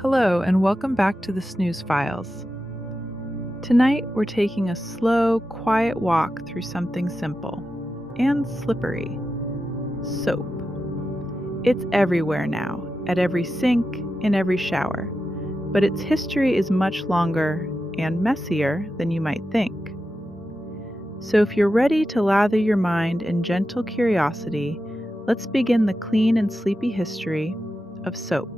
Hello, and welcome back to the Snooze Files. Tonight, we're taking a slow, quiet walk through something simple and slippery: soap. It's everywhere now, at every sink, in every shower, but its history is much longer and messier than you might think. So if you're ready to lather your mind in gentle curiosity, let's begin the clean and sleepy history of soap.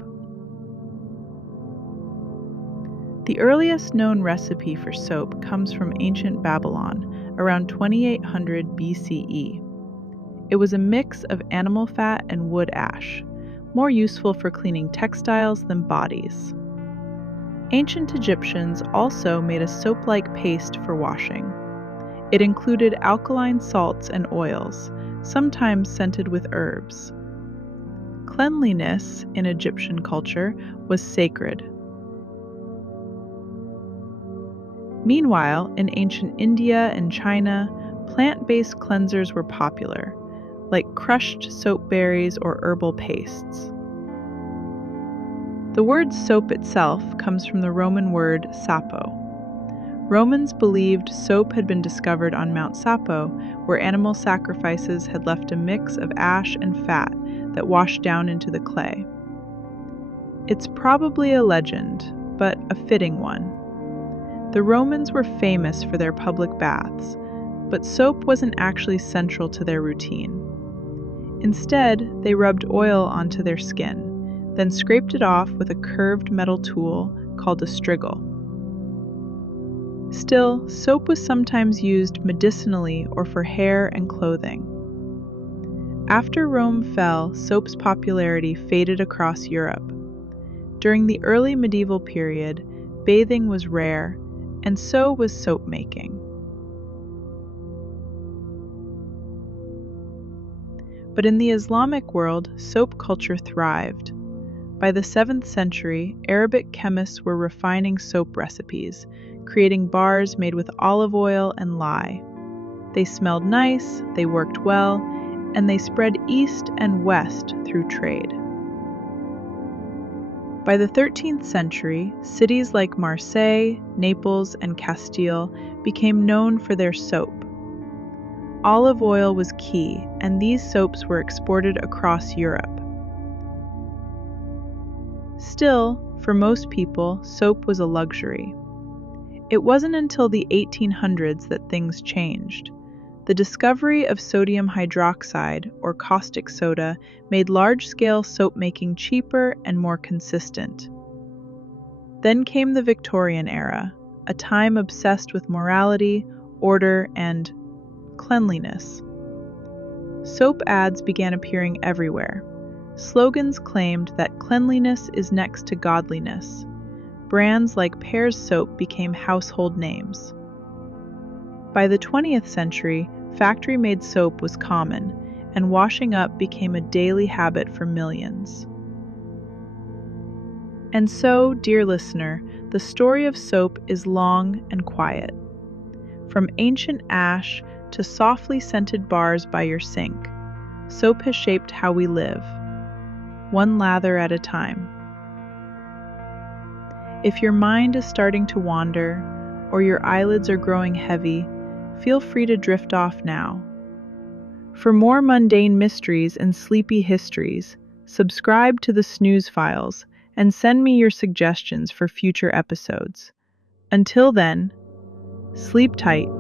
The earliest known recipe for soap comes from ancient Babylon, around 2800 BCE. It was a mix of animal fat and wood ash, more useful for cleaning textiles than bodies. Ancient Egyptians also made a soap-like paste for washing. It included alkaline salts and oils, sometimes scented with herbs. Cleanliness in Egyptian culture was sacred. Meanwhile, in ancient India and China, plant-based cleansers were popular, like crushed soap berries or herbal pastes. The word soap itself comes from the Roman word sapo. Romans believed soap had been discovered on Mount Sapo, where animal sacrifices had left a mix of ash and fat that washed down into the clay. It's probably a legend, but a fitting one. The Romans were famous for their public baths, but soap wasn't actually central to their routine. Instead, they rubbed oil onto their skin, then scraped it off with a curved metal tool called a strigil. Still, soap was sometimes used medicinally or for hair and clothing. After Rome fell, soap's popularity faded across Europe. During the early medieval period, bathing was rare, and so was soap making. But in the Islamic world, soap culture thrived. By the 7th century, Arabic chemists were refining soap recipes, creating bars made with olive oil and lye. They smelled nice, they worked well, and they spread east and west through trade. By the 13th century, cities like Marseille, Naples, and Castile became known for their soap. Olive oil was key, and these soaps were exported across Europe. Still, for most people, soap was a luxury. It wasn't until the 1800s that things changed. The discovery of sodium hydroxide, or caustic soda, made large-scale soap making cheaper and more consistent. Then came the Victorian era, a time obsessed with morality, order, and cleanliness. Soap ads began appearing everywhere. Slogans claimed that cleanliness is next to godliness. Brands like Pear's soap became household names. By the 20th century, factory-made soap was common, and washing up became a daily habit for millions. And so, dear listener, the story of soap is long and quiet. From ancient ash to softly scented bars by your sink, soap has shaped how we live, one lather at a time. If your mind is starting to wander, or your eyelids are growing heavy, feel free to drift off now. For more mundane mysteries and sleepy histories, subscribe to the Snooze Files and send me your suggestions for future episodes. Until then, sleep tight